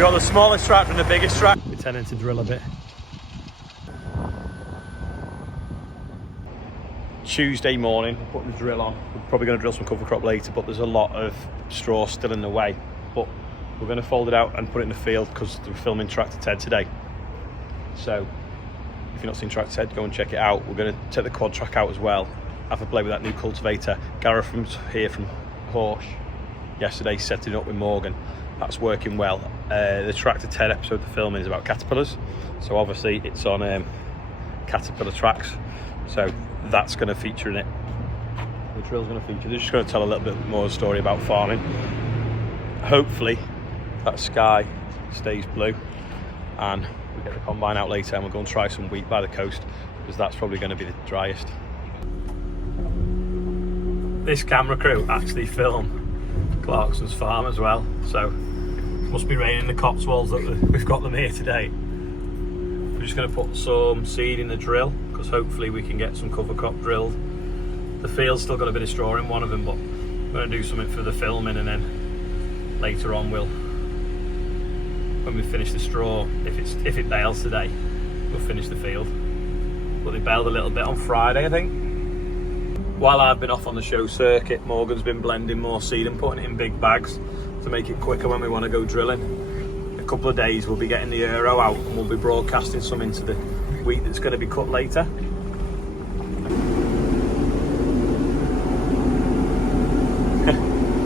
We got the smallest track and the biggest track. We're tending to drill a bit. Tuesday morning, we're putting the drill on. We're probably going to drill some cover crop later, but there's a lot of straw still in the way. But we're going to fold it out and put it in the field because we're filming Tractor Ted today. So if you've not seen Tractor Ted, go and check it out. We're going to take the QUADTRAC out as well. Have a play with that new cultivator. Gareth from here from Horsh yesterday setting it up with Morgan. That's working well. The Tractor Ted episode the filming is about caterpillars, so obviously it's on caterpillar tracks, so that's going to feature in it. The drill's going to feature. They're just going to tell a little bit more story about farming. Hopefully that sky stays blue and we get the combine out later and we'll go and try some wheat by the coast because that's probably going to be the driest. This camera crew actually film Clarkson's farm as well, so it must be raining in the Cotswolds that we've got them here today. We're just going to put some seed in the drill because hopefully we can get some cover crop drilled. The field's still got a bit of straw in one of them, but we're going to do something for the filming, and then later on when we finish the straw, if it bails today, we'll finish the field. But they bailed a little bit on Friday, I think. While I've been off on the show circuit, Morgan's been blending more seed and putting it in big bags to make it quicker when we want to go drilling. In a couple of days we'll be getting the aero out and we'll be broadcasting some into the wheat that's going to be cut later.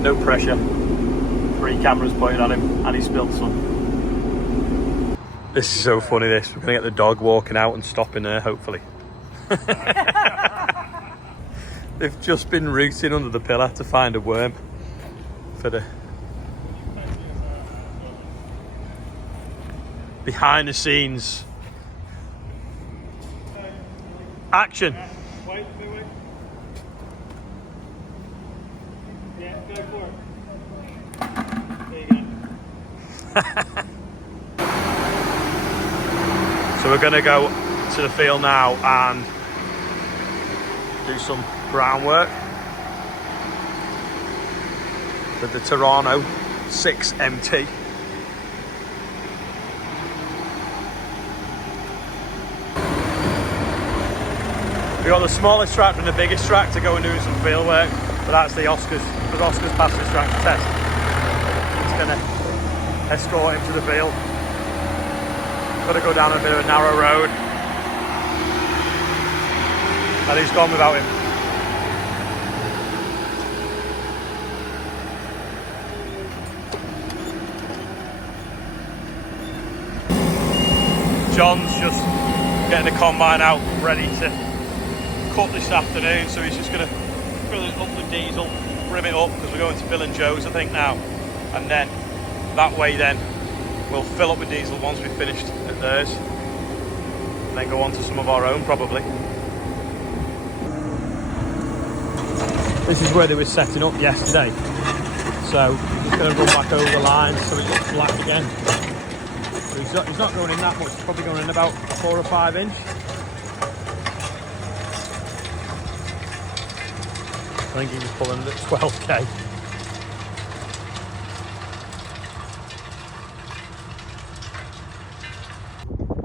No pressure. 3 cameras pointed at him and he spilled some. This is so funny this. We're going to get the dog walking out and stopping there hopefully. They've just been rooting under the pillar to find a worm for the behind the scenes action. Wait. Yeah, go for it. There you go. So we're going to go to the field now and do some groundwork with the Toronto 6MT. We got the smallest tractor and the biggest tractor going doing some field work, but that's the Oscars. Because Oscars passed his tractor test, it's going to escort him to the field. Got to go down a bit of a narrow road, and he's gone without him. John's just getting the combine out ready to cut this afternoon, so he's just going to fill it up with diesel, brim it up because we're going to Bill and Joe's I think now, and then that way then we'll fill up with diesel once we've finished at theirs and then go on to some of our own probably. This is where they were setting up yesterday, so he's going to run back over the line so it looks black again. He's not going in that much, he's probably going in about 4 or 5 inch. I think he was pulling it at 12k.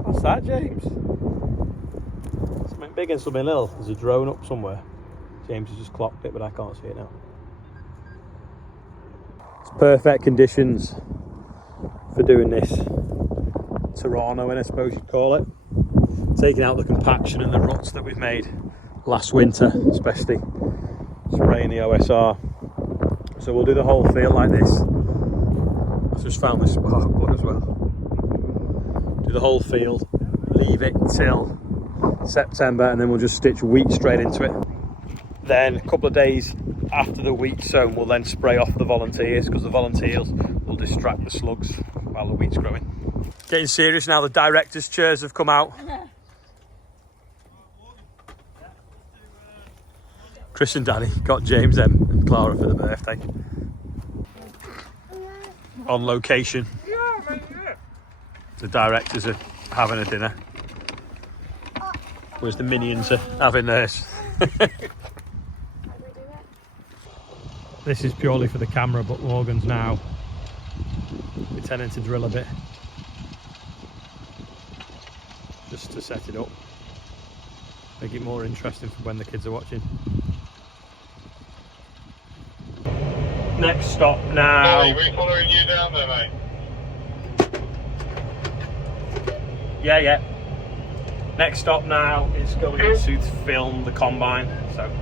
What's that, James? Something big and something little. There's a drone up somewhere. James has just clocked it, but I can't see it now. It's perfect conditions for doing this Toronto, I suppose you'd call it. Taking out the compaction and the ruts that we've made last winter, especially spraying the OSR. So we'll do the whole field like this. I've just found this spark plug as well. Do the whole field, leave it till September, and then we'll just stitch wheat straight into it. Then a couple of days after the wheat sown, we'll then spray off the volunteers because the volunteers will distract the slugs while the wheat's growing. Getting serious now, the directors' chairs have come out. Chris and Danny got James and Clara for the birthday. On location. The directors are having a dinner, whereas the minions are having theirs. This is purely for the camera, but Morgan's now We're tending to drill a bit just to set it up, make it more interesting for when the kids are watching. Next stop now. Are we following you down there, mate? Yeah. Next stop now is going to film the combine, so I'm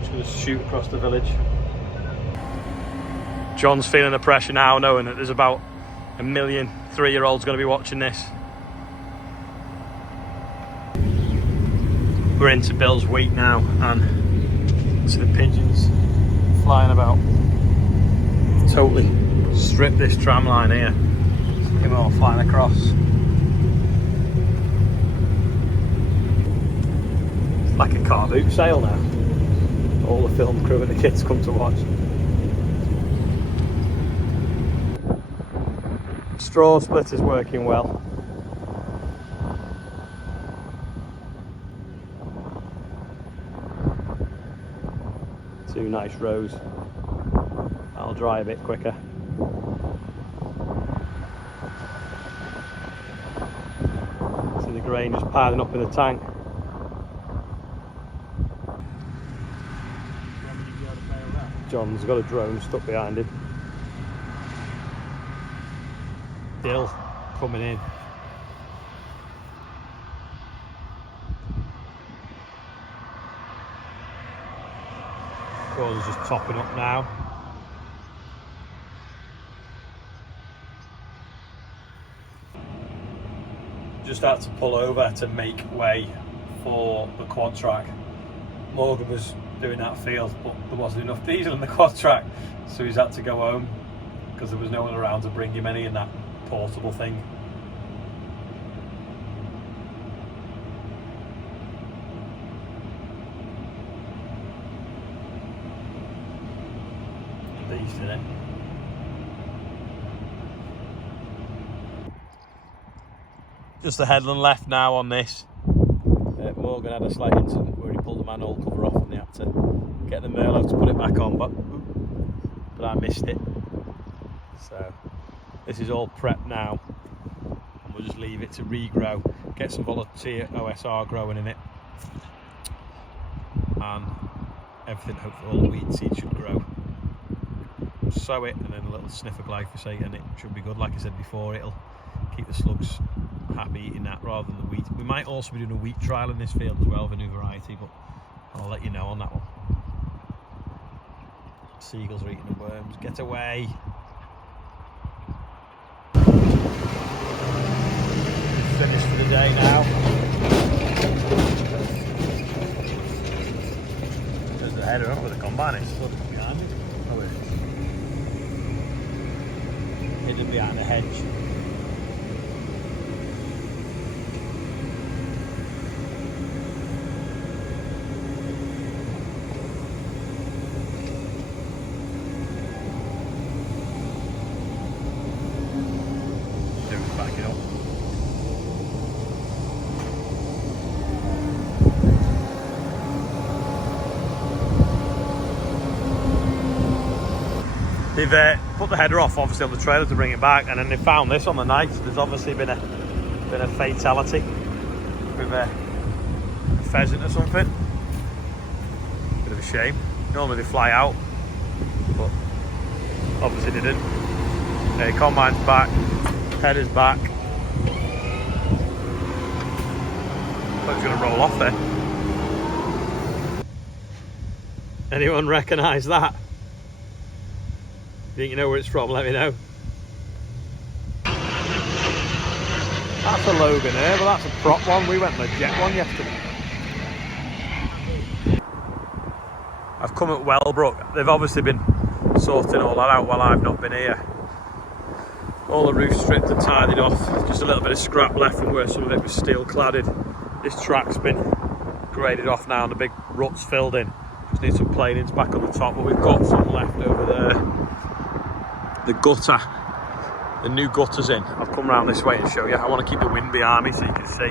just going to shoot across the village. John's feeling the pressure now, knowing that there's about 1 million 3-year-olds going to be watching this. We're into Bill's week now, and see the pigeons flying about. Totally stripped this tram line here. See them all flying across. It's like a car boot sale now. All the film crew and the kids come to watch. Straw split is working well. Two nice rows. I'll dry a bit quicker. See the grain just piling up in the tank. John's got a drone stuck behind him. Dill coming in. Gordon's just topping up now. Just had to pull over to make way for the QUADTRAC. Morgan was doing that field, but there wasn't enough diesel in the QUADTRAC, so he's had to go home because there was no one around to bring him any in that portable thing. Beast, isn't it? Just the headland left now on this. Morgan had a slight incident where he pulled the manhole cover off and they had to get the Merlot to put it back on, but I missed it. So this is all prepped now, and we'll just leave it to regrow, get some volunteer OSR growing in it, and everything, hopefully all the weed seeds should grow. Sow it and then a little sniff of glyphosate and it should be good. Like I said before, it'll keep the slugs happy eating that rather than the wheat. We might also be doing a wheat trial in this field as well of a new variety, but I'll let you know on that one. Seagulls are eating the worms. Get away. Finished for the day now. There's the header up with the combine. It's still behind me. Oh, wait. Hidden behind the hedge. Back it up. They've put the header off obviously on the trailer to bring it back, and then they found this on the night. There's obviously been a fatality with a pheasant or something. Bit of a shame. Normally they fly out, but obviously they didn't. Combine's back, header's back. Thought it was going to roll off there. Anyone recognise that? Think you know where it's from? Let me know. That's a Logan here, but that's a prop one. We went on a jet one yesterday. I've come at Wellbrook. They've obviously been sorting all that out while I've not been here. All the roofs stripped and tidied off. Just a little bit of scrap left from where some of it was steel cladded. This track's been graded off now and the big ruts filled in. Just need some planings back on the top, but we've got some left over there. The gutter, the new gutter's in. I'll come round this way and show you. I want to keep the wind behind me so you can see.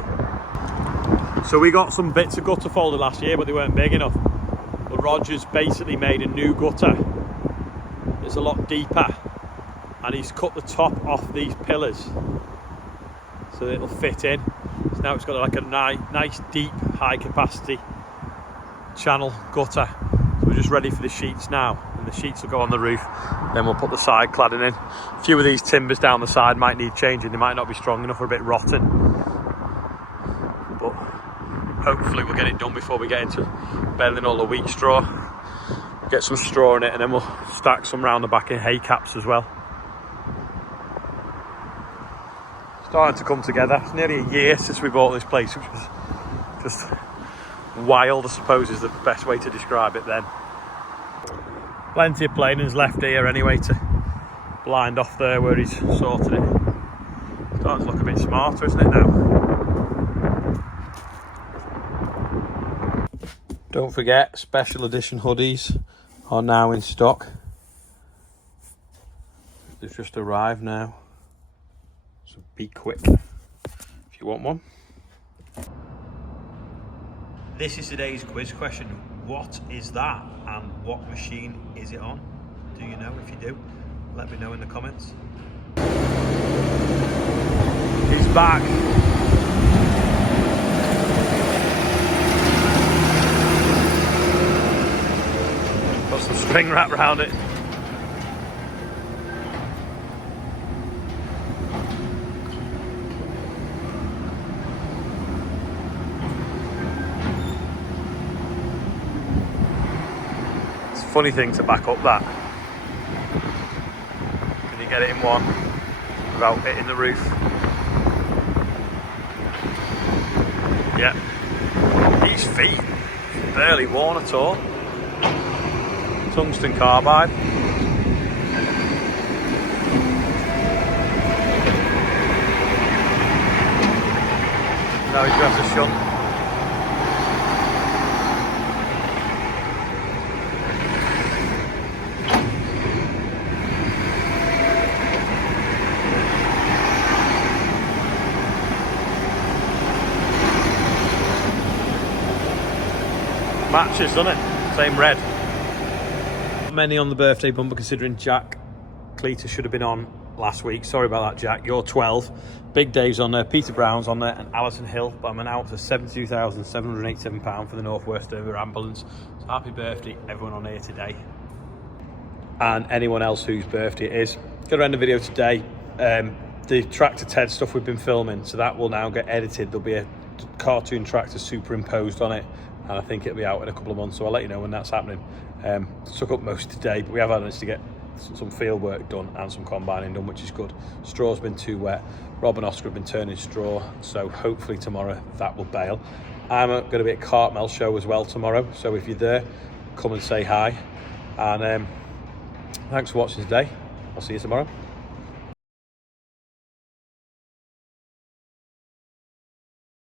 So we got some bits of gutter folded last year, but they weren't big enough. But Roger's basically made a new gutter. It's a lot deeper and he's cut the top off these pillars so that it'll fit in. So now it's got like a nice deep high capacity channel gutter. So we're just ready for the sheets now, and the sheets will go on the roof, then we'll put the side cladding in. A few of these timbers down the side might need changing, they might not be strong enough or a bit rotten, but hopefully we'll get it done before we get into baling all the wheat straw. We'll get some straw in it, and then we'll stack some round the back in hay caps as well. Starting to come together. It's nearly a year since we bought this place, which was just wild, I suppose is the best way to describe it then. Plenty of planings left here anyway to blind off there where he's sorted it. Starting to look a bit smarter, isn't it now? Don't forget, special edition hoodies are now in stock. They've just arrived now, so be quick if you want one. This is today's quiz question. What is that, and what machine is it on? Do you know? If you do, let me know in the comments. He's back. Got some string wrapped around it. Funny thing to back up that. Can you get it in one without hitting the roof? Yeah. These feet, barely worn at all. Tungsten carbide. Now he's got a shunt. Matches, doesn't it? Same red. Not many on the birthday bumper, considering Jack Cleater should have been on last week. Sorry about that, Jack. You're 12. Big Dave's on there, Peter Brown's on there, and Alison Hill. But I'm now up to £72,787 for the North Westover ambulance. So happy birthday, everyone on here today. And anyone else whose birthday it is. Going to end the video today. The Tractor Ted stuff we've been filming, so that will now get edited. There'll be a cartoon tractor superimposed on it, and I think it'll be out in a couple of months, so I'll let you know when that's happening. Took up most today, but we have managed to get some field work done and some combining done, which is good. Straw's been too wet. Rob and Oscar have been turning straw, so hopefully tomorrow that will bale. I'm going to be at Cartmel show as well tomorrow, so if you're there, come and say hi. And thanks for watching today. I'll see you tomorrow.